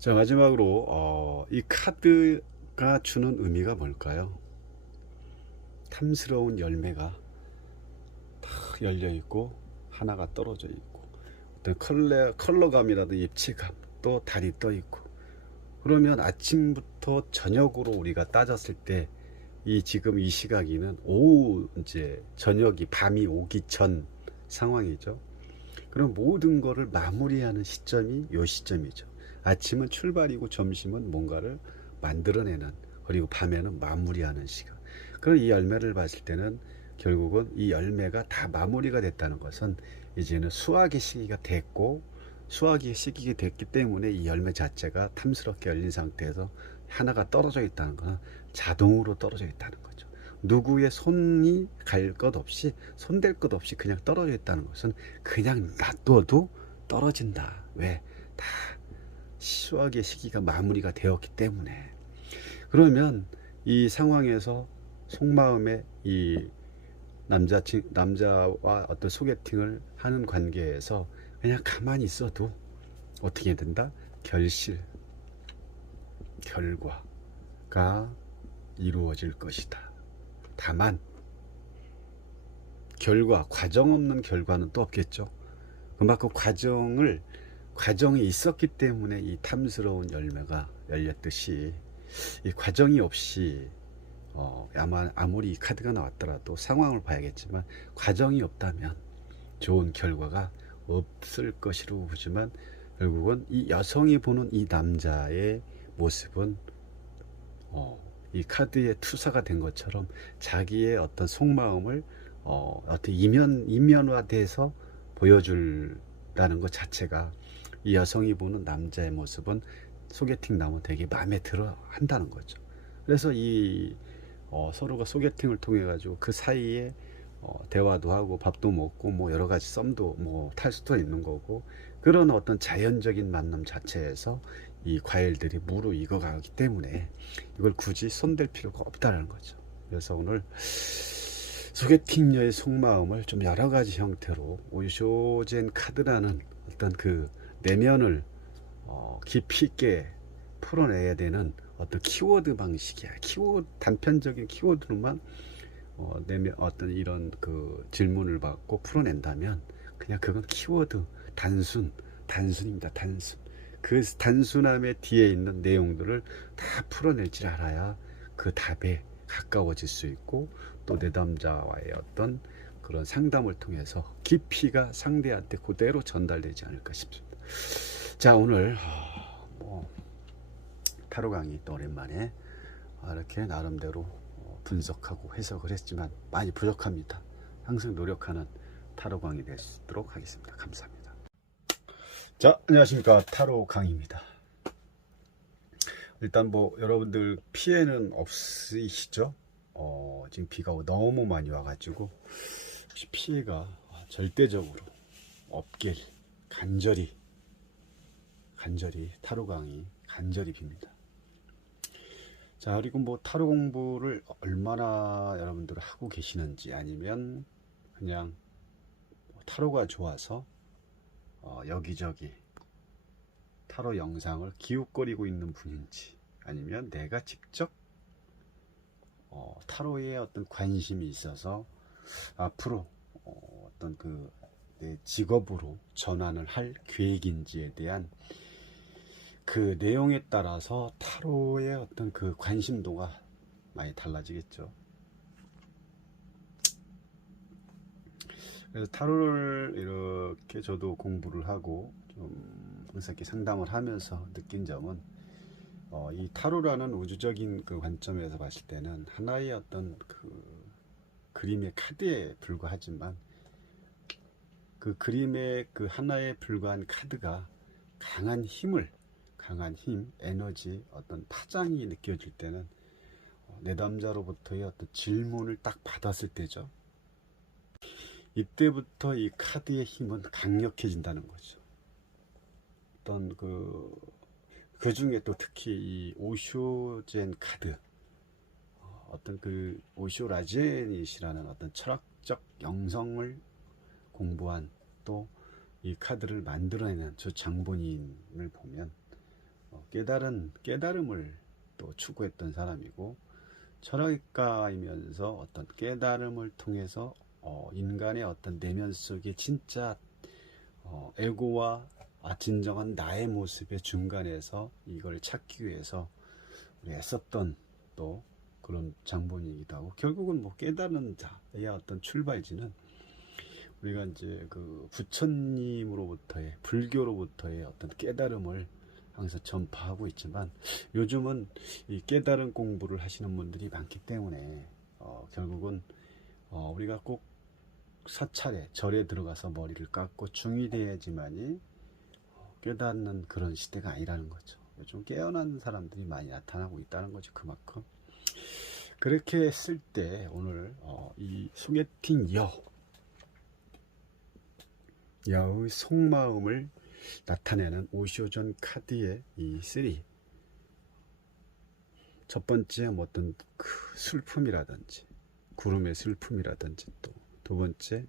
자, 마지막으로 이 카드가 주는 의미가 뭘까요? 탐스러운 열매가 탁 열려 있고 하나가 떨어져 있고 어떤 컬러감이라든지 입체감, 또 달이 떠 있고, 그러면 아침부터 저녁으로 우리가 따졌을 때 이 지금 이 시각이는 오후, 이제 저녁이 밤이 오기 전 상황이죠. 그럼 모든 거를 마무리하는 시점이 요 시점이죠. 아침은 출발이고 점심은 뭔가를 만들어내는, 그리고 밤에는 마무리하는 시간. 그럼 이 열매를 봤을 때는 결국은 이 열매가 다 마무리가 됐다는 것은 이제는 수확의 시기가 됐고, 수확의 시기가 됐기 때문에 이 열매 자체가 탐스럽게 열린 상태에서 하나가 떨어져 있다는 것은 자동으로 떨어져 있다는 거죠. 누구의 손이 갈 것 없이, 손댈 것 없이 그냥 떨어져 있다는 것은 그냥 놔둬도 떨어진다. 왜? 다 수확의 시기가 마무리가 되었기 때문에. 그러면 이 상황에서 속마음에 이 남자와 어떤 소개팅을 하는 관계에서 그냥 가만히 있어도 어떻게 된다? 결과가 이루어질 것이다. 다만 과정 없는 결과는 또 없겠죠. 그만큼 과정이 있었기 때문에 이 탐스러운 열매가 열렸듯이, 이 과정이 없이 아무리 이 카드가 나왔더라도 상황을 봐야겠지만, 과정이 없다면 좋은 결과가 없을 것이라고 보지만, 결국은 이 여성이 보는 이 남자의 모습은 이 카드의 투사가 된 것처럼 자기의 어떤 속마음을 어떻게 이면화돼서 보여준다는 것 자체가, 이 여성이 보는 남자의 모습은 소개팅 나면 되게 마음에 들어 한다는 거죠. 그래서 이 서로가 소개팅을 통해 가지고 그 사이에 대화도 하고 밥도 먹고 뭐 여러 가지 썸도 뭐 탈 수도 있는 거고, 그런 어떤 자연적인 만남 자체에서 이 과일들이 무르익어가기 때문에 이걸 굳이 손댈 필요가 없다는 거죠. 그래서 오늘 소개팅녀의 속마음을 좀 여러 가지 형태로 오쇼젠 카드라는 어떤 그 내면을 깊이 있게 풀어내야 되는 어떤 키워드 방식이야. 단편적인 키워드로만 내면 어떤 이런 그 질문을 받고 풀어낸다면 그냥 그건 키워드, 단순입니다. 그 단순함의 뒤에 있는 내용들을 다 풀어낼 줄 알아야 그 답에 가까워질 수 있고, 또 내담자와의 어떤 그런 상담을 통해서 깊이가 상대한테 그대로 전달되지 않을까 싶습니다. 자, 오늘 타로 강의 또 오랜만에 이렇게 나름대로 분석하고 해석을 했지만 많이 부족합니다. 항상 노력하는 타로 강의 되도록 하겠습니다. 감사합니다. 자, 안녕하십니까, 타로 강의입니다. 일단 뭐 여러분들 피해는 없으시죠? 지금 비가 너무 많이 와가지고 혹시 피해가 절대적으로 없길 간절히 타로 강의 간절히 빕니다. 자, 그리고 뭐 타로 공부를 얼마나 여러분들 하고 계시는지, 아니면 그냥 타로가 좋아서 여기저기 타로 영상을 기웃거리고 있는 분인지, 아니면 내가 직접 타로에 어떤 관심이 있어서 앞으로 어떤 그 내 직업으로 전환을 할 계획인지에 대한 그 내용에 따라서 타로의 어떤 그 관심도가 많이 달라지겠죠. 그래서 타로를 이렇게 저도 공부를 하고 좀 의사께 상담을 하면서 느낀 점은, 이 타로라는 우주적인 그 관점에서 봤을 때는 하나의 어떤 그 그림의 카드에 불과하지만, 그 그림의 그 하나에 불과한 카드가 강한 힘, 에너지, 어떤 파장이 느껴질 때는 내담자로부터의 어떤 질문을 딱 받았을 때죠. 이때부터 이 카드의 힘은 강력해진다는 거죠. 어떤 그 중에 또 특히 이 오쇼젠 카드, 어떤 그 오쇼 라제닛이라는 어떤 철학적 영성을 공부한, 또 이 카드를 만들어내는 저 장본인을 보면 깨달음을 또 추구했던 사람이고, 철학가이면서 어떤 깨달음을 통해서 인간의 어떤 내면 속에 진짜 에고와 진정한 나의 모습의 중간에서 이걸 찾기 위해서 우리 애썼던 또 그런 장본이기도 하고, 결국은 뭐 깨달은 자의 어떤 출발지는 우리가 이제 그 부처님으로부터의, 불교로부터의 어떤 깨달음을 항상 전파하고 있지만, 요즘은 이 깨달음 공부를 하시는 분들이 많기 때문에 결국은 우리가 꼭 사찰에, 절에 들어가서 머리를 깎고 중이돼야지만이 깨닫는 그런 시대가 아니라는 거죠. 좀 깨어난 사람들이 많이 나타나고 있다는 거죠. 그만큼 그렇게 했을 때 오늘 이 소개팅 여의 속마음을 나타내는 오쇼전 카드의 이 3, 첫 번째 어떤 그 슬픔이라든지 구름의 슬픔이라든지, 또 두 번째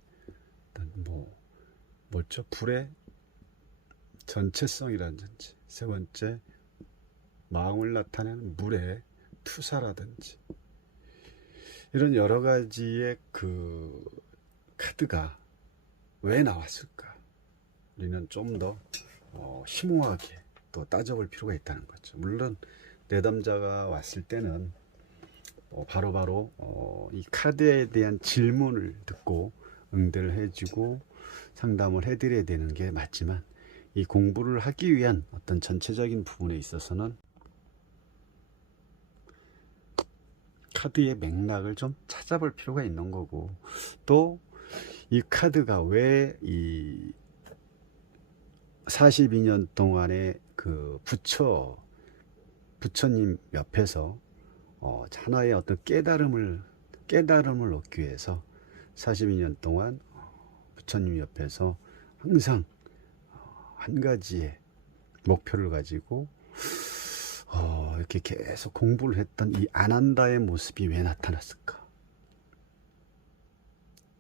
뭐죠, 불의 전체성이라든지, 세 번째 마음을 나타내는 물의 투사라든지, 이런 여러 가지의 그 카드가 왜 나왔을까? 우리는 좀 더 심오하게 또 따져볼 필요가 있다는 거죠. 물론 내담자가 왔을 때는 바로바로 이 카드에 대한 질문을 듣고 응대를 해주고 상담을 해드려야 되는 게 맞지만, 이 공부를 하기 위한 어떤 전체적인 부분에 있어서는 카드의 맥락을 좀 찾아볼 필요가 있는 거고, 또 이 카드가 왜 이 42년 동안의 그 부처님 옆에서 하나의 어떤 깨달음을 얻기 위해서 42년 동안 부처님 옆에서 항상 한 가지의 목표를 가지고 이렇게 계속 공부를 했던 이 아난다의 모습이 왜 나타났을까?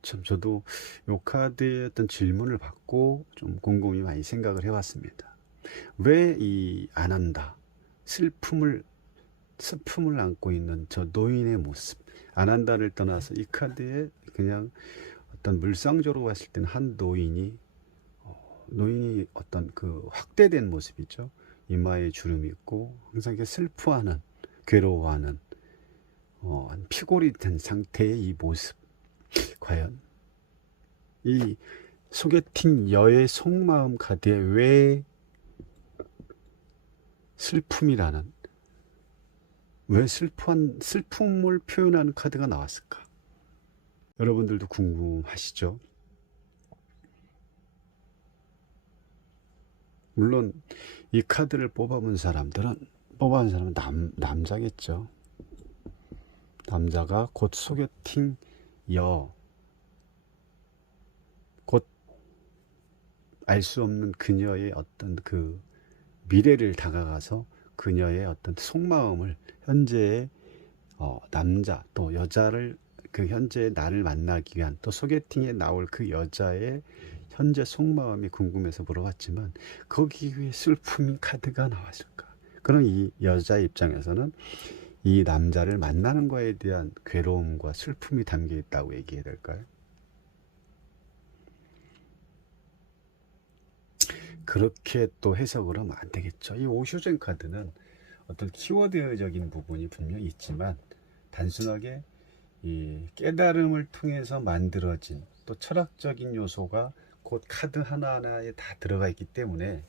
참 저도 이 카드의 어떤 질문을 받고 좀 곰곰이 많이 생각을 해왔습니다. 왜 이 아난다, 슬픔을 안고 있는 저 노인의 모습, 아난다를 떠나서 이 카드에 그냥 어떤 물상적으로 봤을 때는 한 노인이 어떤 그 확대된 모습이죠. 이마에 주름이 있고 항상 이렇게 슬퍼하는, 괴로워하는 피골이 된 상태의 이 모습, 과연 이 소개팅 여의 속마음 카드에 왜 슬픔이라는, 왜 슬픔을 표현하는 카드가 나왔을까? 여러분들도 궁금하시죠? 물론 이 카드를 뽑아본 사람은 남자겠죠. 남자가 곧 소개팅 곧 알 수 없는 그녀의 어떤 그 미래를 다가가서 그녀의 어떤 속마음을, 현재의 남자 또 여자를, 그 현재의 나를 만나기 위한, 또 소개팅에 나올 그 여자의 현재 속마음이 궁금해서 물어봤지만, 거기 왜 슬픔인 카드가 나왔을까? 그럼 이 여자 입장에서는 이 남자를 만나는 거에 대한 괴로움과 슬픔이 담겨 있다고 얘기해야 될까요? 그렇게 또 해석을 하면 안 되겠죠. 이 오쇼젠 카드는 어떤 키워드적인 부분이 분명히 있지만, 단순하게 이 깨달음을 통해서 만들어진 또 철학적인 요소가 곧 카드 하나하나에 다 들어가 있기 때문에,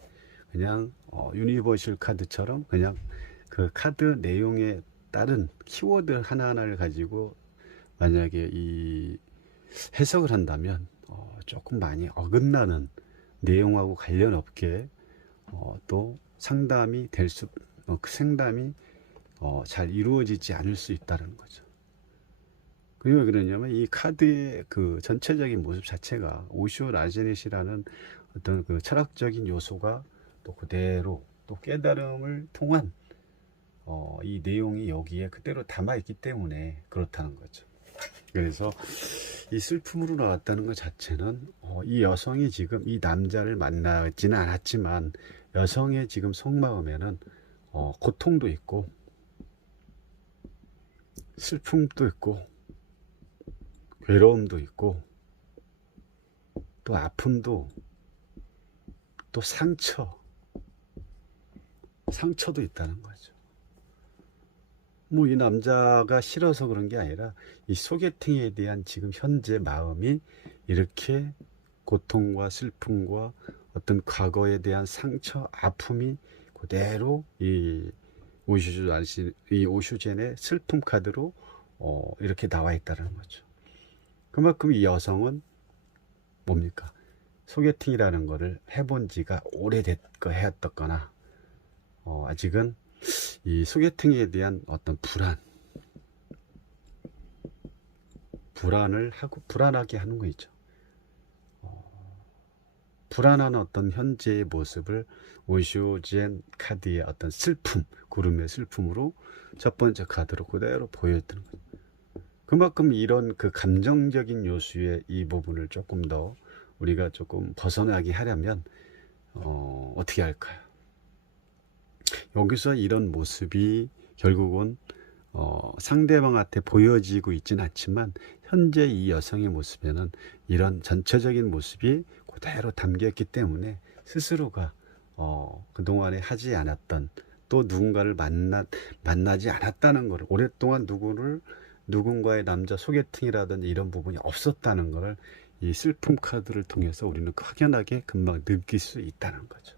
그냥 유니버셜 카드처럼 그냥 그 카드 내용에 따른 키워드 하나하나를 가지고 만약에 이 해석을 한다면 조금 많이 어긋나는, 내용하고 관련 없게 또 상담이 그 상담이 잘 이루어지지 않을 수 있다는 거죠. 왜 그러냐면, 이 카드의 그 전체적인 모습 자체가 오쇼 라제넷이라는 어떤 그 철학적인 요소가 또 그대로 또 깨달음을 통한 이 내용이 여기에 그대로 담아 있기 때문에 그렇다는 거죠. 그래서 이 슬픔으로 나왔다는 것 자체는 이 여성이 지금 이 남자를 만나지는 않았지만, 여성의 지금 속마음에는 고통도 있고 슬픔도 있고 괴로움도 있고 또 아픔도 또 상처도 있다는 거죠. 뭐 이 남자가 싫어서 그런 게 아니라 이 소개팅에 대한 지금 현재 마음이 이렇게 고통과 슬픔과 어떤 과거에 대한 상처, 아픔이 그대로 이 오슈젠의 슬픔 카드로 이렇게 나와 있다는 거죠. 그만큼 이 여성은 뭡니까? 소개팅이라는 거를 해본 지가 오래됐거나 아직은 이 소개팅에 대한 어떤 불안하게 하는 거 있죠. 불안한 어떤 현재의 모습을 오쇼젠 카드의 어떤 슬픔, 구름의 슬픔으로 첫 번째 카드로 그대로 보여드는 거죠. 그만큼 이런 그 감정적인 요소의 이 부분을 조금 더 우리가 조금 벗어나게 하려면 어떻게 할까요? 여기서 이런 모습이 결국은 상대방한테 보여지고 있지는 않지만 현재 이 여성의 모습에는 이런 전체적인 모습이 그대로 담겨있기 때문에 스스로가 그동안에 하지 않았던 또 누군가를 만나지 않았다는 것을 오랫동안 누군가의 남자 소개팅이라든지 이런 부분이 없었다는 것을 이 슬픔 카드를 통해서 우리는 확연하게 금방 느낄 수 있다는 거죠.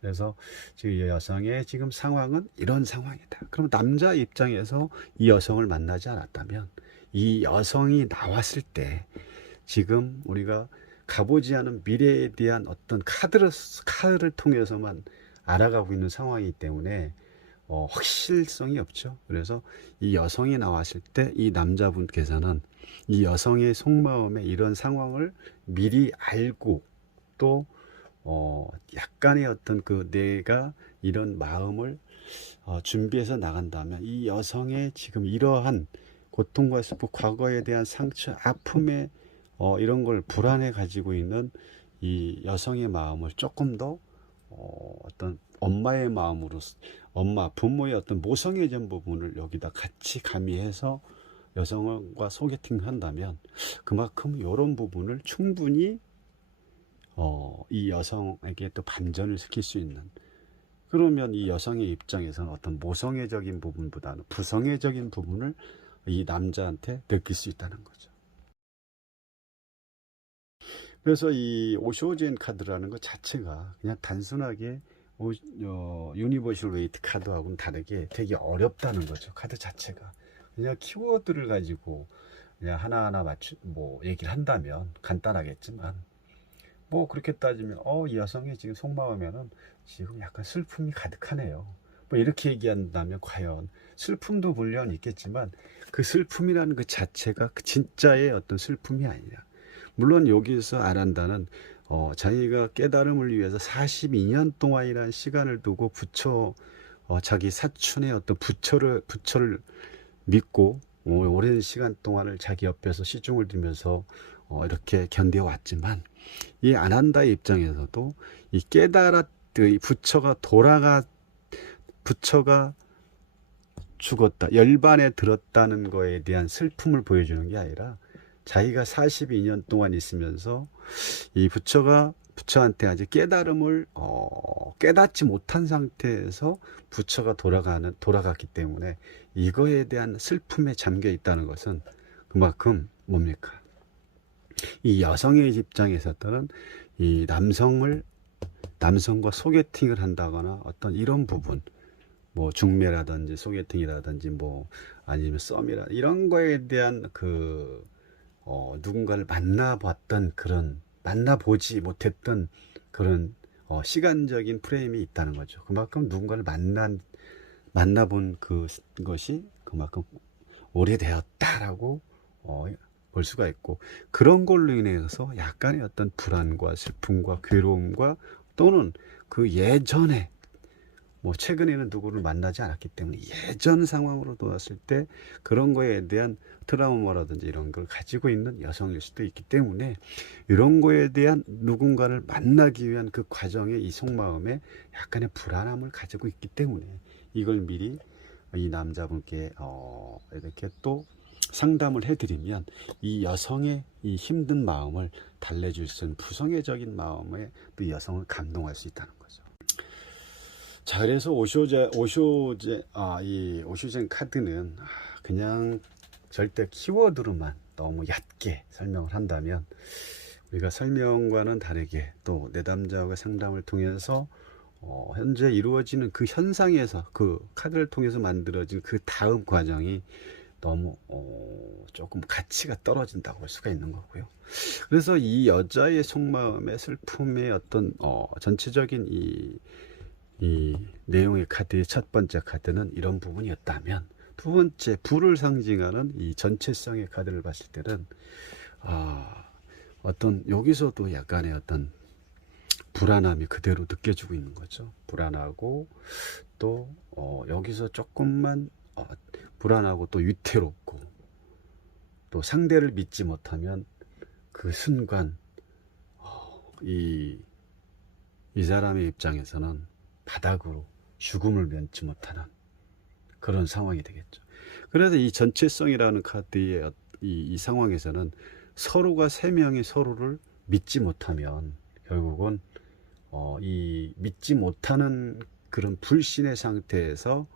그래서 지금 이 여성의 지금 상황은 이런 상황이다. 그럼 남자 입장에서 이 여성을 만나지 않았다면 이 여성이 나왔을 때 지금 우리가 가보지 않은 미래에 대한 어떤 카드를 통해서만 알아가고 있는 상황이기 때문에 확실성이 없죠. 그래서 이 여성이 나왔을 때 이 남자분께서는 이 여성의 속마음에 이런 상황을 미리 알고 또 약간의 어떤 그 내가 이런 마음을 준비해서 나간다면 이 여성의 지금 이러한 고통과 슬픔, 과거에 대한 상처, 아픔에 이런 걸 불안해 가지고 있는 이 여성의 마음을 조금 더 어떤 엄마의 마음으로 부모의 어떤 모성애적 부분을 여기다 같이 가미해서 여성과 소개팅을 한다면 그만큼 이런 부분을 충분히 이 여성에게 또 반전을 시킬 수 있는, 그러면 이 여성의 입장에서는 어떤 모성애적인 부분보다는 부성애적인 부분을 이 남자한테 느낄 수 있다는 거죠. 그래서 이 오쇼젠 카드라는 것 자체가 그냥 단순하게 유니버셜 웨이트 카드하고는 다르게 되게 어렵다는 거죠. 카드 자체가 그냥 키워드를 가지고 그냥 하나하나 얘기를 한다면 간단하겠지만 뭐 그렇게 따지면 이 여성의 지금 속마음에는 지금 약간 슬픔이 가득하네요. 뭐 이렇게 얘기한다면 과연 슬픔도 물론 있겠지만 그 슬픔이라는 그 자체가 그 진짜의 어떤 슬픔이 아니냐. 물론 여기서 아란다는 자기가 깨달음을 위해서 42년 동안이라는 시간을 두고 자기 사촌의 어떤 부처를 믿고 오랜 시간 동안을 자기 옆에서 시중을 들면서 이렇게 견뎌왔지만 이 아난다의 입장에서도 이 이 부처가 죽었다, 열반에 들었다는 거에 대한 슬픔을 보여주는 게 아니라 자기가 42년 동안 있으면서 이 부처한테 아직 깨달음을 깨닫지 못한 상태에서 부처가 돌아갔기 때문에 이거에 대한 슬픔에 잠겨 있다는 것은 그만큼 뭡니까? 이 여성의 입장에서는 이 남성과 소개팅을 한다거나 어떤 이런 부분, 뭐 중매라든지 소개팅이라든지 뭐 아니면 썸이라 이런 거에 대한 누군가를 만나보지 못했던 그런 시간적인 프레임이 있다는 거죠. 그만큼 누군가를 만나본 그것이 그만큼 오래되었다라고 볼 수가 있고, 그런 걸로 인해서 약간의 어떤 불안과 슬픔과 괴로움과 또는 그 예전에 뭐 최근에는 누구를 만나지 않았기 때문에 예전 상황으로 돌아왔을 때 그런 거에 대한 트라우마라든지 이런 걸 가지고 있는 여성일 수도 있기 때문에 이런 거에 대한 누군가를 만나기 위한 그 과정의 이 속마음에 약간의 불안함을 가지고 있기 때문에 이걸 미리 이 남자분께 이렇게 또 상담을 해드리면 이 여성의 이 힘든 마음을 달래줄 수 있는 부성애적인 마음에 또 여성을 감동할 수 있다는 거죠. 자, 그래서 이 오쇼젠 카드는 그냥 절대 키워드로만 너무 얕게 설명을 한다면 우리가 설명과는 다르게 또 내담자와 상담을 통해서 현재 이루어지는 그 현상에서 그 카드를 통해서 만들어진 그 다음 과정이 너무 조금 가치가 떨어진다고 볼 수가 있는 거고요. 그래서 이 여자의 속마음의 슬픔의 어떤 전체적인 이 내용의 카드의 첫 번째 카드는 이런 부분이었다면 두 번째 불을 상징하는 이 전체성의 카드를 봤을 때는 어떤 여기서도 약간의 어떤 불안함이 그대로 느껴지고 있는 거죠. 불안하고 또 여기서 조금만 불안하고 또 위태롭고 또 상대를 믿지 못하면 그 순간 이 사람의 입장에서는 바닥으로 죽음을 면치 못하는 그런 상황이 되겠죠. 그래서 이 전체성이라는 카드의 이 상황에서는 서로가 세 명이 서로를 믿지 못하면 결국은 이 믿지 못하는 그런 불신의 상태에서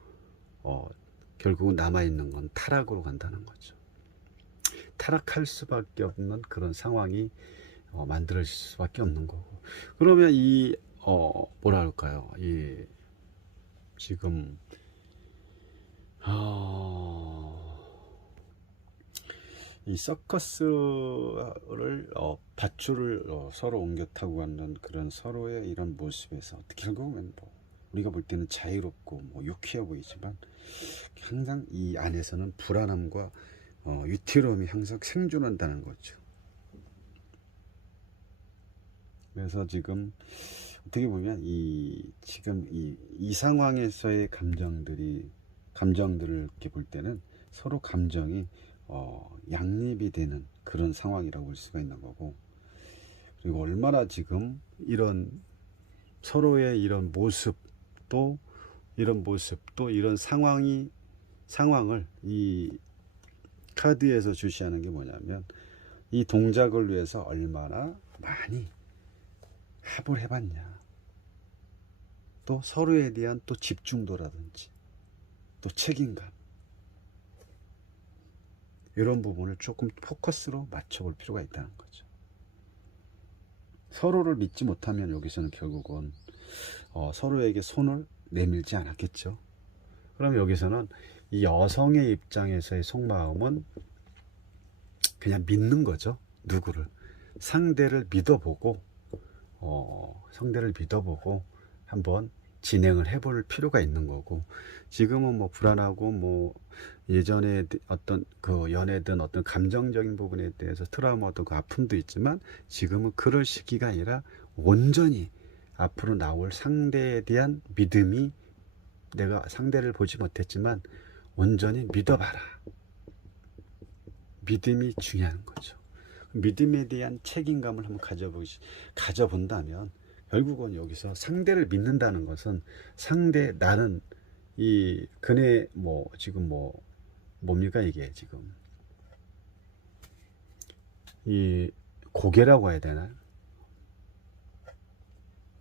결국은 남아있는 건 타락으로 간다는 거죠. 타락할 수밖에 없는 그런 상황이 만들어질 수밖에 없는 거고. 그러면 이 뭐라 할까요? 이 지금 이 서커스를 밧줄을 서로 옮겨 타고 가는 그런 서로의 이런 모습에서 결국은 뭐 우리가 볼 때는 자유롭고 뭐 유쾌해 보이지만 항상 이 안에서는 불안함과 위태로움이 항상 생존한다는 거죠. 그래서 지금 어떻게 보면 지금 이 상황에서의 감정들을 이렇게 볼 때는 서로 감정이 양립이 되는 그런 상황이라고 볼 수가 있는 거고, 그리고 얼마나 지금 이런 서로의 이런 모습 또 이런 상황을 이 카드에서 주시하는 게 뭐냐면 이 동작을 위해서 얼마나 많이 합을 해봤냐, 또 서로에 대한 또 집중도라든지 또 책임감, 이런 부분을 조금 포커스로 맞춰볼 필요가 있다는 거죠. 서로를 믿지 못하면 여기서는 결국은 서로에게 손을 내밀지 않았겠죠. 그럼 여기서는 이 여성의 입장에서의 속마음은 그냥 믿는 거죠. 누구를? 상대를 믿어보고 한번 진행을 해볼 필요가 있는 거고, 지금은 뭐 불안하고 뭐 예전에 어떤 그 연애든 어떤 감정적인 부분에 대해서 트라우마 어떤 그 아픔도 있지만 지금은 그럴 시기가 아니라 온전히 앞으로 나올 상대에 대한 믿음이, 내가 상대를 보지 못했지만 온전히 믿어봐라. 믿음이 중요한 거죠. 믿음에 대한 책임감을 한번 가져본다면 결국은 여기서 상대를 믿는다는 것은 나는 이 그네 지금 뭡니까 이게 지금 이 고개라고 해야 되나?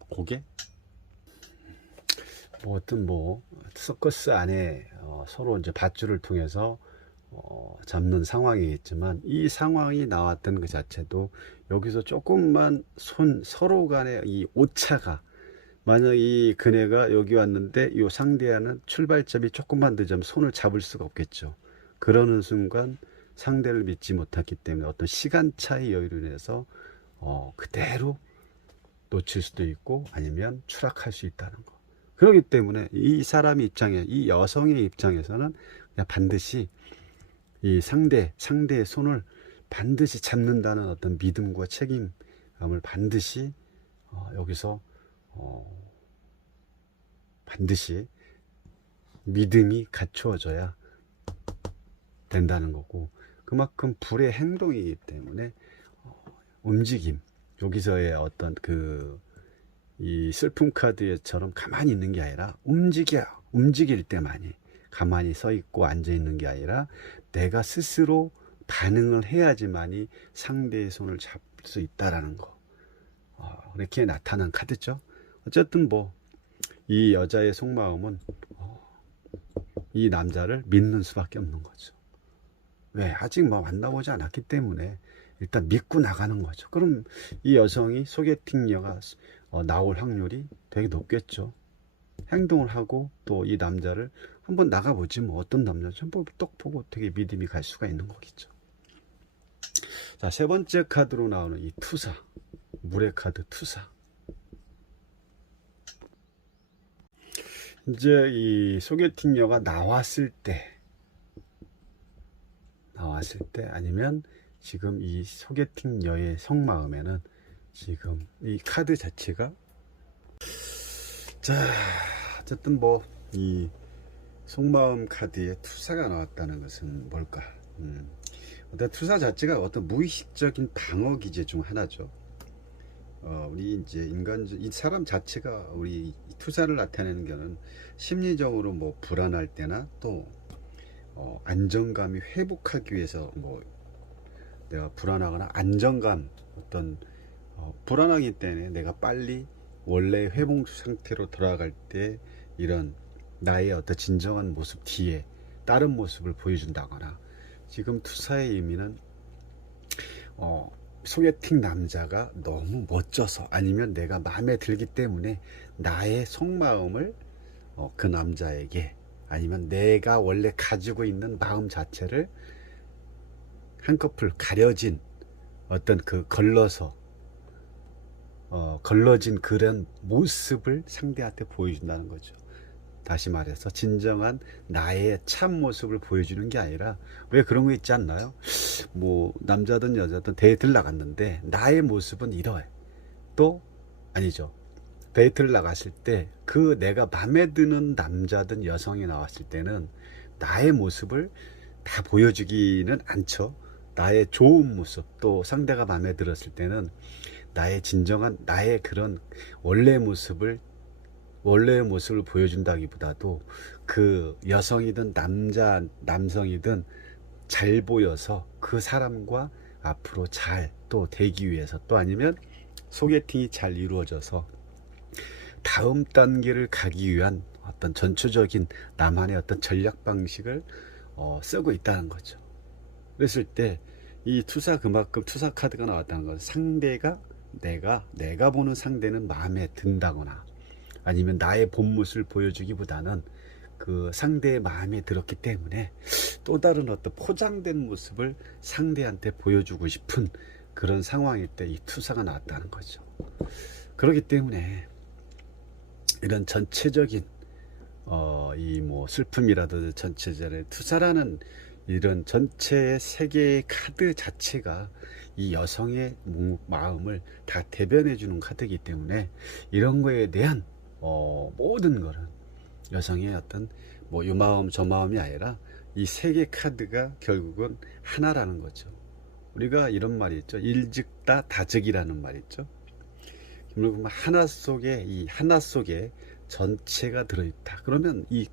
고개? 어떤 서커스 안에 서로 이제 밧줄을 통해서 잡는 상황이겠지만 이 상황이 나왔던 그 자체도 여기서 조금만 서로 간의 이 오차가, 만약 이 그네가 여기 왔는데 이 상대와는 출발점이 조금만 늦으면 손을 잡을 수가 없겠죠. 그러는 순간 상대를 믿지 못했기 때문에 어떤 시간차의 여유로 인해서 그대로 놓칠 수도 있고 아니면 추락할 수 있다는 거. 그렇기 때문에 이 사람의 이 여성의 입장에서는 그냥 반드시 이 상대의 손을 반드시 잡는다는 어떤 믿음과 책임감을 반드시 여기서 반드시 믿음이 갖추어져야 된다는 거고, 그만큼 불의 행동이기 때문에 움직임, 여기서의 어떤 이 슬픔 카드처럼 가만히 있는 게 아니라 움직일 때만이, 가만히 서 있고 앉아 있는 게 아니라 내가 스스로 반응을 해야지만이 상대의 손을 잡을 수 있다라는 거, 이렇게 나타난 카드죠. 어쨌든 뭐 이 여자의 속마음은 이 남자를 믿는 수밖에 없는 거죠. 왜? 아직 뭐 만나보지 않았기 때문에 일단 믿고 나가는 거죠. 그럼 이 여성이 소개팅녀가 나올 확률이 되게 높겠죠. 행동을 하고 또 이 남자를 한번 나가보지 뭐 어떤 남자인지 한번 똑 보고 되게 믿음이 갈 수가 있는 거겠죠. 자, 세 번째 카드로 나오는 이 투사, 물의 카드 투사. 이제 이 소개팅녀가 나왔을 때 아니면 지금 이 소개팅녀의 속마음에는 지금 이 카드 자체가, 자, 어쨌든 뭐 이 속마음 카드에 투사가 나왔다는 것은 뭘까? 어떤 투사 자체가 어떤 무의식적인 방어 기제 중 하나죠. 우리 이제 이 사람 자체가 우리 투사를 나타내는 거는 심리적으로 뭐 불안할 때나 또 안정감이 회복하기 위해서 뭐 내가 불안하거나 안정감, 어떤 불안하기 때문에 내가 빨리 원래 회복 상태로 돌아갈 때 이런 나의 어떤 진정한 모습 뒤에 다른 모습을 보여준다거나, 지금 투사의 의미는 소개팅 남자가 너무 멋져서 아니면 내가 마음에 들기 때문에 나의 속마음을 그 남자에게, 아니면 내가 원래 가지고 있는 마음 자체를 한꺼풀 가려진 어떤 걸러진 그런 모습을 상대한테 보여준다는 거죠. 다시 말해서 진정한 나의 참 모습을 보여주는 게 아니라, 왜 그런 거 있지 않나요? 뭐 남자든 여자든 데이트를 나갔는데 나의 모습은 이러해. 또 아니죠. 데이트를 나갔을 때 내가 마음에 드는 남자든 여성이 나왔을 때는 나의 모습을 다 보여주기는 않죠. 나의 좋은 모습, 또 상대가 마음에 들었을 때는 나의 진정한 나의 그런 원래의 모습을 보여준다기보다도 그 여성이든 남성이든 잘 보여서 그 사람과 앞으로 잘 또 되기 위해서, 또 아니면 소개팅이 잘 이루어져서 다음 단계를 가기 위한 어떤 전초적인 나만의 어떤 전략 방식을 쓰고 있다는 거죠. 그랬을 때 이 그만큼 투사 카드가 나왔다는 건 상대가 내가 보는 상대는 마음에 든다거나, 아니면 나의 본 모습을 보여주기보다는 그 상대의 마음에 들었기 때문에 또 다른 어떤 포장된 모습을 상대한테 보여주고 싶은 그런 상황일 때 이 투사가 나왔다는 거죠. 그렇기 때문에 이런 전체적인 이 뭐 슬픔이라도 전체적인 투사라는 이런 전체의 세계의 카드 자체가 이 여성의 마음을 다 대변해 주는 카드이기 때문에 이런 거에 대한 모든 거는 여성의 어떤 뭐 이 마음 저 마음이 아니라 이 세계 카드가 결국은 하나라는 거죠. 우리가 이런 말이 있죠. 일즉다 다즉이라는 말이 있죠. 그리고 하나 속에 전체가 들어있다. 그러면 이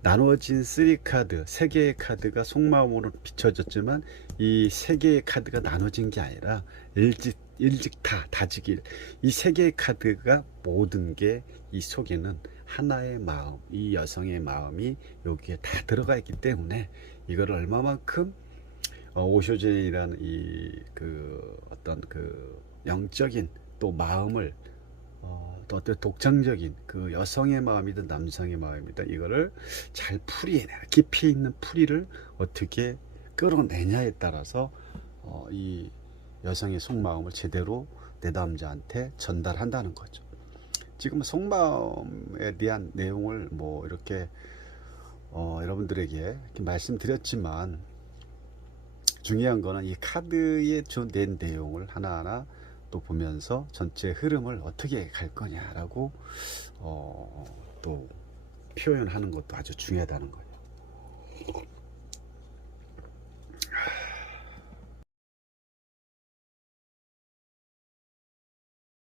나누어진 3카드, 3개의 카드가 속마음으로 비춰졌지만 이 3개의 카드가 나눠진 게 아니라 일즉다 다즉일, 이 3개의 카드가 모든 게 이 속에는 하나의 마음, 이 여성의 마음이 여기에 다 들어가 있기 때문에 이걸 얼마만큼 오쇼제이라는 어떤 영적인 또 마음을 또 어떤 독창적인 그 여성의 마음이든 남성의 마음이든 이거를 잘 깊이 있는 풀이를 어떻게 끌어내냐에 따라서 이 여성의 속마음을 제대로 내 남자한테 전달한다는 거죠. 지금 속마음에 대한 내용을 뭐 이렇게 여러분들에게 이렇게 말씀드렸지만, 중요한 거는 이 카드에 낸 내용을 하나하나 또 보면서 전체 흐름을 어떻게 갈 거냐라고 또 표현하는 것도 아주 중요하다는 거예요.